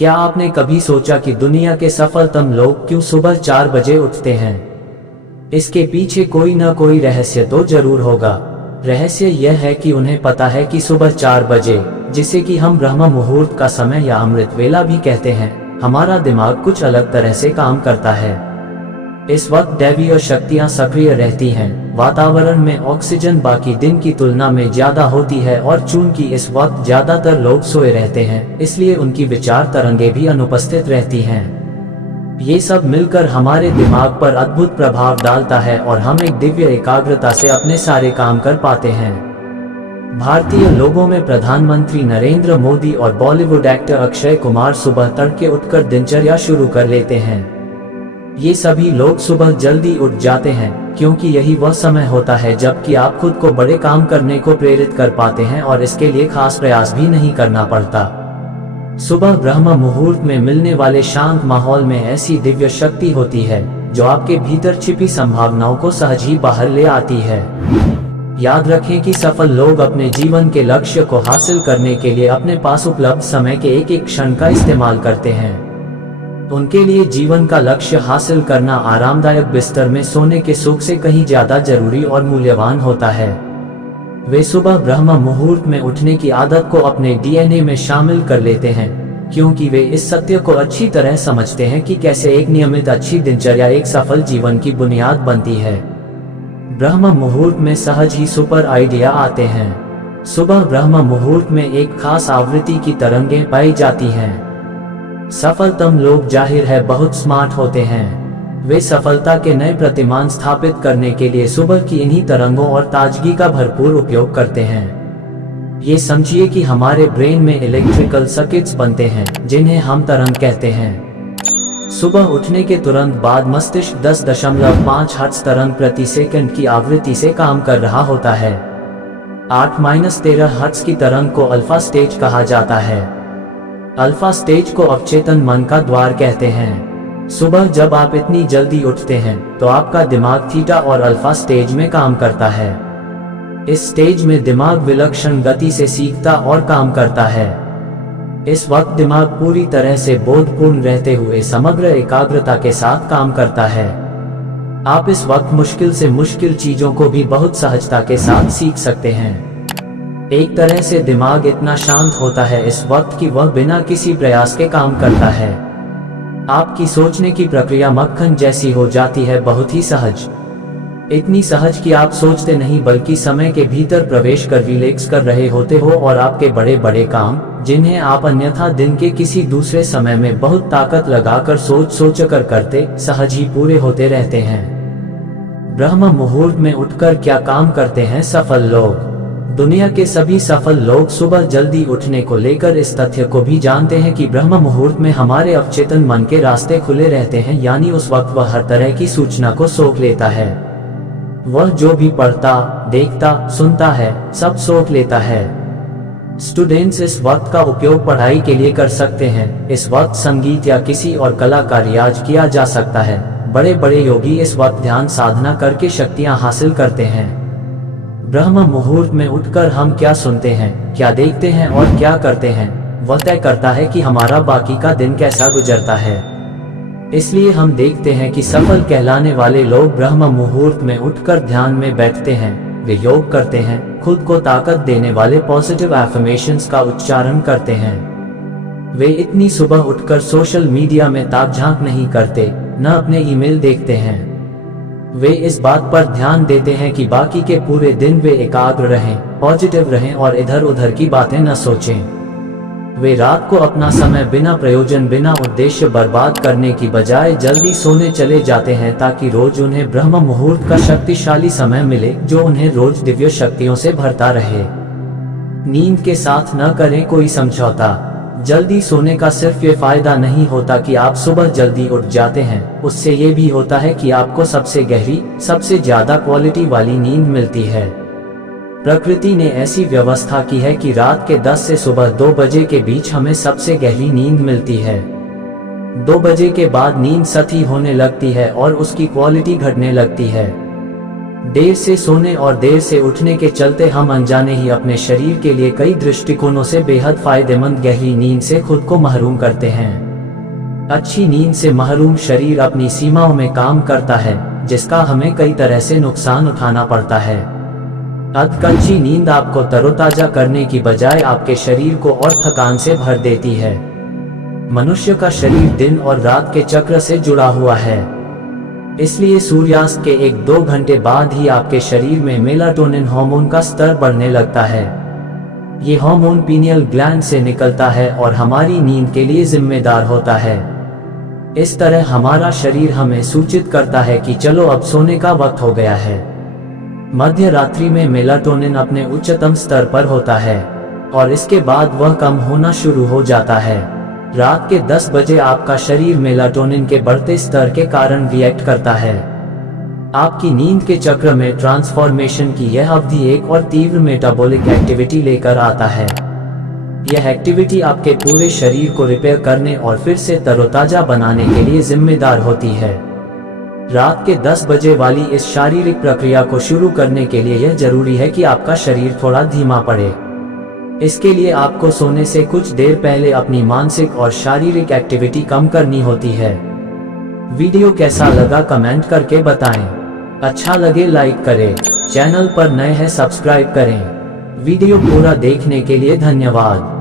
क्या आपने कभी सोचा कि दुनिया के सफलतम लोग क्यों सुबह 4 बजे उठते हैं? इसके पीछे कोई न कोई रहस्य तो जरूर होगा। रहस्य यह है कि उन्हें पता है कि सुबह 4 बजे, जिसे कि हम ब्रह्म मुहूर्त का समय या अमृत वेला भी कहते हैं, हमारा दिमाग कुछ अलग तरह से काम करता है। इस वक्त दैवीय शक्तियां सक्रिय रहती हैं, वातावरण में ऑक्सीजन बाकी दिन की तुलना में ज्यादा होती है और चूंकि इस वक्त ज्यादातर लोग सोए रहते हैं, इसलिए उनकी विचार तरंगे भी अनुपस्थित रहती हैं। ये सब मिलकर हमारे दिमाग पर अद्भुत प्रभाव डालता है और हम एक दिव्य एकाग्रता से अपने सारे काम कर पाते हैं। भारतीय लोगों में प्रधानमंत्री नरेंद्र मोदी और बॉलीवुड एक्टर अक्षय कुमार सुबह तड़के उठकर दिनचर्या शुरू कर लेते हैं। ये सभी लोग सुबह जल्दी उठ जाते हैं क्योंकि यही वह समय होता है जबकि आप खुद को बड़े काम करने को प्रेरित कर पाते हैं और इसके लिए खास प्रयास भी नहीं करना पड़ता। सुबह ब्रह्म मुहूर्त में मिलने वाले शांत माहौल में ऐसी दिव्य शक्ति होती है जो आपके भीतर छिपी संभावनाओं को सहज ही बाहर ले आती है। याद रखें कि सफल लोग अपने जीवन के लक्ष्य को हासिल करने के लिए अपने पास उपलब्ध समय के एक एक क्षण का इस्तेमाल करते हैं। उनके लिए जीवन का लक्ष्य हासिल करना आरामदायक बिस्तर में सोने के सुख से कहीं ज्यादा जरूरी और मूल्यवान होता है। वे सुबह ब्रह्म मुहूर्त में उठने की आदत को अपने डीएनए में शामिल कर लेते हैं क्योंकि वे इस सत्य को अच्छी तरह समझते हैं कि कैसे एक नियमित अच्छी दिनचर्या एक सफल जीवन की बुनियाद बनती है। ब्रह्म मुहूर्त में सहज ही सुपर आइडिया आते हैं। सुबह ब्रह्म मुहूर्त में एक खास आवृत्ति की तरंगें पाई जाती हैं। सफलतम लोग जाहिर है बहुत स्मार्ट होते हैं। वे सफलता के नए प्रतिमान स्थापित करने के लिए सुबह की इन्हीं तरंगों और ताजगी का भरपूर उपयोग करते हैं। ये समझिए कि हमारे ब्रेन में इलेक्ट्रिकल सर्किट्स बनते हैं जिन्हें हम तरंग कहते हैं। सुबह उठने के तुरंत बाद मस्तिष्क 10.5 हर्ट्ज तरंग प्रति सेकंड की आवृत्ति से काम कर रहा होता है। 8-13 हर्ट्ज की तरंग को अल्फा स्टेज कहा जाता है। अल्फा स्टेज को अवचेतन मन का द्वार कहते हैं। सुबह जब आप इतनी जल्दी उठते हैं तो आपका दिमाग थीटा और अल्फा स्टेज में काम करता है। इस स्टेज में दिमाग विलक्षण गति से सीखता और काम करता है। इस वक्त दिमाग पूरी तरह से बोधपूर्ण रहते हुए समग्र एकाग्रता के साथ काम करता है। आप इस वक्त मुश्किल से मुश्किल चीजों को भी बहुत सहजता के साथ सीख सकते हैं। एक तरह से दिमाग इतना शांत होता है इस वक्त कि वह बिना किसी प्रयास के काम करता है। आपकी सोचने की प्रक्रिया मक्खन जैसी हो जाती है, बहुत ही सहज। इतनी सहज कि आप सोचते नहीं बल्कि समय के भीतर प्रवेश कर रिलैक्स कर रहे होते हो और आपके बड़े बड़े काम, जिन्हें आप अन्यथा दिन के किसी दूसरे समय में बहुत ताकत लगाकर सोच कर करते, सहज ही पूरे होते रहते हैं। ब्रह्म मुहूर्त में उठकर क्या काम करते हैं सफल लोग? दुनिया के सभी सफल लोग सुबह जल्दी उठने को लेकर इस तथ्य को भी जानते हैं कि ब्रह्म मुहूर्त में हमारे अवचेतन मन के रास्ते खुले रहते हैं, यानी उस वक्त वह हर तरह की सूचना को सोख लेता है। वह जो भी पढ़ता, देखता, सुनता है, सब सोख लेता है। स्टूडेंट्स इस वक्त का उपयोग पढ़ाई के लिए कर सकते हैं। इस वक्त संगीत या किसी और कला का रियाज किया जा सकता है। बड़े बड़े योगी इस वक्त ध्यान साधना करके शक्तियां हासिल करते हैं। ब्रह्म मुहूर्त में उठकर हम क्या सुनते हैं, क्या देखते हैं और क्या करते हैं, वह तय करता है कि हमारा बाकी का दिन कैसा गुजरता है। इसलिए हम देखते हैं कि सफल कहलाने वाले लोग ब्रह्म मुहूर्त में उठकर ध्यान में बैठते हैं। वे योग करते हैं, खुद को ताकत देने वाले पॉजिटिव एफर्मेशंस का उच्चारण करते हैं। वे इतनी सुबह उठकर सोशल मीडिया में ताक झांक नहीं करते, न अपने ईमेल देखते हैं। वे इस बात पर ध्यान देते हैं कि बाकी के पूरे दिन वे एकाग्र रहें, पॉजिटिव रहें और इधर उधर की बातें न सोचें। वे रात को अपना समय बिना प्रयोजन, बिना उद्देश्य बर्बाद करने की बजाय जल्दी सोने चले जाते हैं ताकि रोज उन्हें ब्रह्म मुहूर्त का शक्तिशाली समय मिले जो उन्हें रोज दिव्य शक्तियों से भरता रहे। नींद के साथ न करें कोई समझौता। जल्दी सोने का सिर्फ ये फायदा नहीं होता कि आप सुबह जल्दी उठ जाते हैं, उससे ये भी होता है कि आपको सबसे गहरी, सबसे ज्यादा क्वालिटी वाली नींद मिलती है। प्रकृति ने ऐसी व्यवस्था की है कि रात के 10 से सुबह 2 बजे के बीच हमें सबसे गहरी नींद मिलती है। 2 बजे के बाद नींद सती होने लगती है और उसकी क्वालिटी घटने लगती है। देर से सोने और देर से उठने के चलते हम अनजाने ही अपने शरीर के लिए कई दृष्टिकोणों से बेहद फायदेमंद गहरी नींद से खुद को महरूम करते हैं। अच्छी नींद से महरूम शरीर अपनी सीमाओं में काम करता है, जिसका हमें कई तरह से नुकसान उठाना पड़ता है। अच्छी नींद आपको तरोताजा करने की बजाय आपके शरीर को और थकान से भर देती है। मनुष्य का शरीर दिन और रात के चक्र से जुड़ा हुआ है, इसलिए सूर्यास्त के 1-2 घंटे बाद ही आपके शरीर में मेलाटोनिन हार्मोन का स्तर बढ़ने लगता है। ये हार्मोन पीनियल ग्लैंड से निकलता है और हमारी नींद के लिए जिम्मेदार होता है। इस तरह हमारा शरीर हमें सूचित करता है कि चलो अब सोने का वक्त हो गया है। मध्य रात्रि में मेलाटोनिन अपने उच्चतम स्तर पर होता है और इसके बाद वह कम होना शुरू हो जाता है। रात के 10 बजे आपका शरीर मेलाटोनिन के बढ़ते स्तर के कारण रिएक्ट करता है। आपकी नींद के चक्र में ट्रांसफॉर्मेशन की यह अवधि एक और तीव्र मेटाबॉलिक एक्टिविटी लेकर आता है। यह एक्टिविटी आपके पूरे शरीर को रिपेयर करने और फिर से तरोताजा बनाने के लिए जिम्मेदार होती है। रात के 10 बजे वाली इस शारीरिक प्रक्रिया को शुरू करने के लिए यह जरूरी है कि आपका शरीर थोड़ा धीमा पड़े। इसके लिए आपको सोने से कुछ देर पहले अपनी मानसिक और शारीरिक एक्टिविटी कम करनी होती है। वीडियो कैसा लगा कमेंट करके बताएं। अच्छा लगे लाइक करें, चैनल पर नए हैं सब्सक्राइब करें। वीडियो पूरा देखने के लिए धन्यवाद।